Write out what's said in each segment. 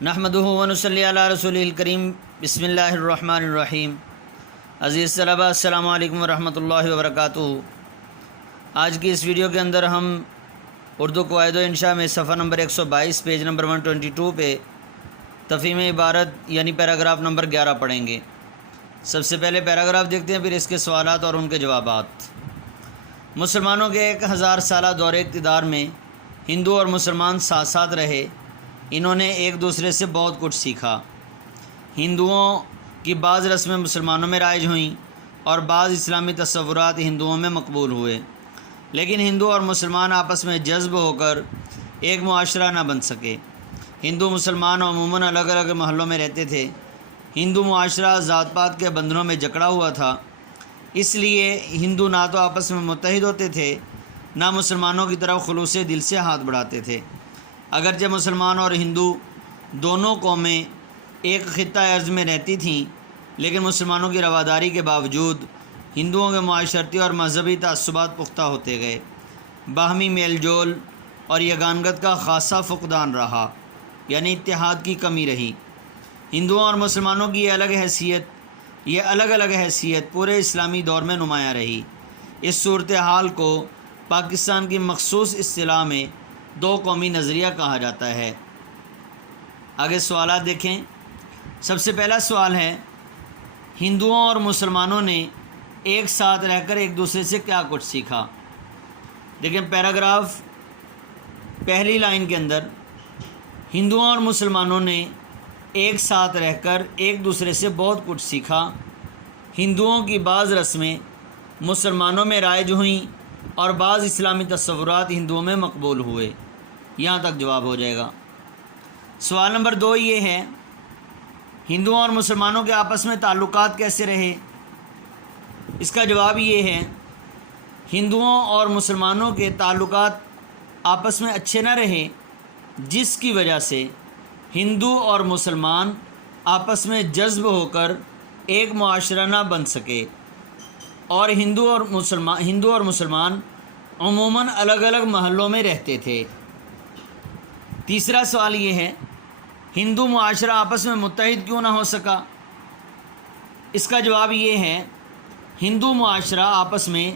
نحمدہ ونصلی علی رسولہ الکریم بسم اللہ الرحمن الرحیم۔ عزیز طلبہ السلام علیکم ورحمۃ اللہ وبرکاتہ۔ آج کی اس ویڈیو کے اندر ہم اردو قواعد و انشاء میں صفحہ نمبر 122 پیج نمبر 122 پہ تفہیم عبارت یعنی پیراگراف نمبر 11 پڑھیں گے۔ سب سے پہلے پیراگراف دیکھتے ہیں، پھر اس کے سوالات اور ان کے جوابات۔ مسلمانوں کے 1000 سالہ دور اقتدار میں ہندو اور مسلمان ساتھ ساتھ رہے۔ انہوں نے ایک دوسرے سے بہت کچھ سیکھا۔ ہندوؤں کی بعض رسمیں مسلمانوں میں رائج ہوئیں اور بعض اسلامی تصورات ہندوؤں میں مقبول ہوئے، لیکن ہندو اور مسلمان آپس میں جذب ہو کر ایک معاشرہ نہ بن سکے۔ ہندو مسلمان عموماً الگ الگ محلوں میں رہتے تھے۔ ہندو معاشرہ ذات پات کے بندھنوں میں جکڑا ہوا تھا، اس لیے ہندو نہ تو آپس میں متحد ہوتے تھے، نہ مسلمانوں کی طرف خلوص دل سے ہاتھ بڑھاتے تھے۔ اگرچہ مسلمان اور ہندو دونوں قومیں ایک خطہ ارض میں رہتی تھیں، لیکن مسلمانوں کی رواداری کے باوجود ہندوؤں کے معاشرتی اور مذہبی تعصبات پختہ ہوتے گئے۔ باہمی میل جول اور یگانگت کا خاصا فقدان رہا، یعنی اتحاد کی کمی رہی۔ ہندوؤں اور مسلمانوں کی یہ الگ الگ حیثیت پورے اسلامی دور میں نمایاں رہی۔ اس صورتحال کو پاکستان کی مخصوص اصطلاح میں دو قومی نظریہ کہا جاتا ہے۔ آگے سوالات دیکھیں۔ سب سے پہلا سوال ہے، ہندوؤں اور مسلمانوں نے ایک ساتھ رہ کر ایک دوسرے سے کیا کچھ سیکھا؟ دیکھیں پیراگراف پہلی لائن کے اندر ہندوؤں اور مسلمانوں نے ایک ساتھ رہ کر ایک دوسرے سے بہت کچھ سیکھا۔ ہندوؤں کی بعض رسمیں مسلمانوں میں رائج ہوئیں اور بعض اسلامی تصورات ہندوؤں میں مقبول ہوئے۔ یہاں تک جواب ہو جائے گا۔ سوال نمبر 2 یہ ہے، ہندوؤں اور مسلمانوں کے آپس میں تعلقات کیسے رہے؟ اس کا جواب یہ ہے، ہندوؤں اور مسلمانوں کے تعلقات آپس میں اچھے نہ رہے، جس کی وجہ سے ہندو اور مسلمان آپس میں جذب ہو کر ایک معاشرہ نہ بن سکے، اور ہندو اور مسلمان عموماً الگ الگ محلوں میں رہتے تھے۔ تیسرا سوال یہ ہے، ہندو معاشرہ آپس میں متحد کیوں نہ ہو سکا؟ اس کا جواب یہ ہے، ہندو معاشرہ آپس میں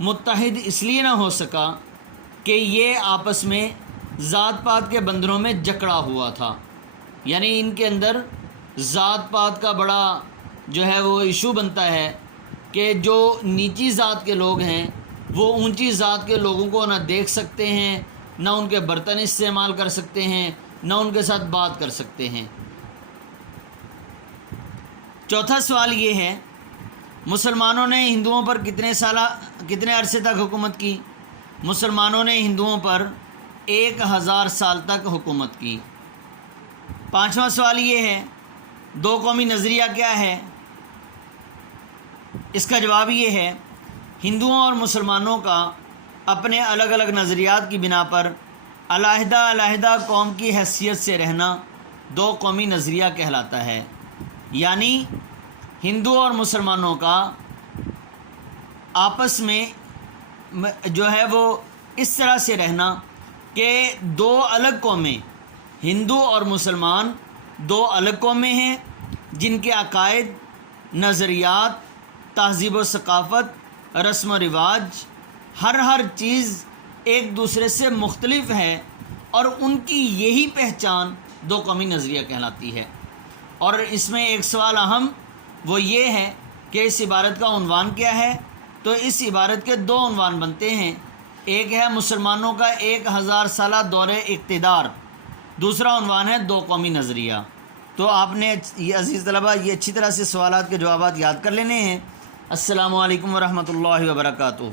متحد اس لیے نہ ہو سکا کہ یہ آپس میں ذات پات کے بندھنوں میں جکڑا ہوا تھا، یعنی ان کے اندر ذات پات کا بڑا وہ ایشو بنتا ہے کہ جو نیچی ذات کے لوگ ہیں وہ اونچی ذات کے لوگوں کو نہ دیکھ سکتے ہیں، نہ ان کے برتن استعمال کر سکتے ہیں، نہ ان کے ساتھ بات کر سکتے ہیں۔ چوتھا سوال یہ ہے، مسلمانوں نے ہندوؤں پر کتنے عرصے تک حکومت کی؟ مسلمانوں نے ہندوؤں پر 1000 سال تک حکومت کی۔ پانچواں سوال یہ ہے، دو قومی نظریہ کیا ہے؟ اس کا جواب یہ ہے، ہندوؤں اور مسلمانوں کا اپنے الگ الگ نظریات کی بنا پر علیحدہ قوم کی حیثیت سے رہنا دو قومی نظریہ کہلاتا ہے۔ یعنی ہندو اور مسلمانوں کا آپس میں وہ اس طرح سے رہنا کہ دو الگ قومیں، ہندو اور مسلمان دو الگ قومیں ہیں، جن کے عقائد، نظریات، تہذیب و ثقافت، رسم و رواج، ہر چیز ایک دوسرے سے مختلف ہے، اور ان کی یہی پہچان دو قومی نظریہ کہلاتی ہے۔ اور اس میں ایک سوال اہم وہ یہ ہے کہ اس عبارت کا عنوان کیا ہے؟ تو اس عبارت کے دو عنوان بنتے ہیں، ایک ہے مسلمانوں کا 1000 سالہ دور اقتدار، دوسرا عنوان ہے دو قومی نظریہ۔ تو آپ نے عزیز طلبہ یہ اچھی طرح سے سوالات کے جوابات یاد کر لینے ہیں۔ السلام علیکم ورحمۃ اللہ وبرکاتہ۔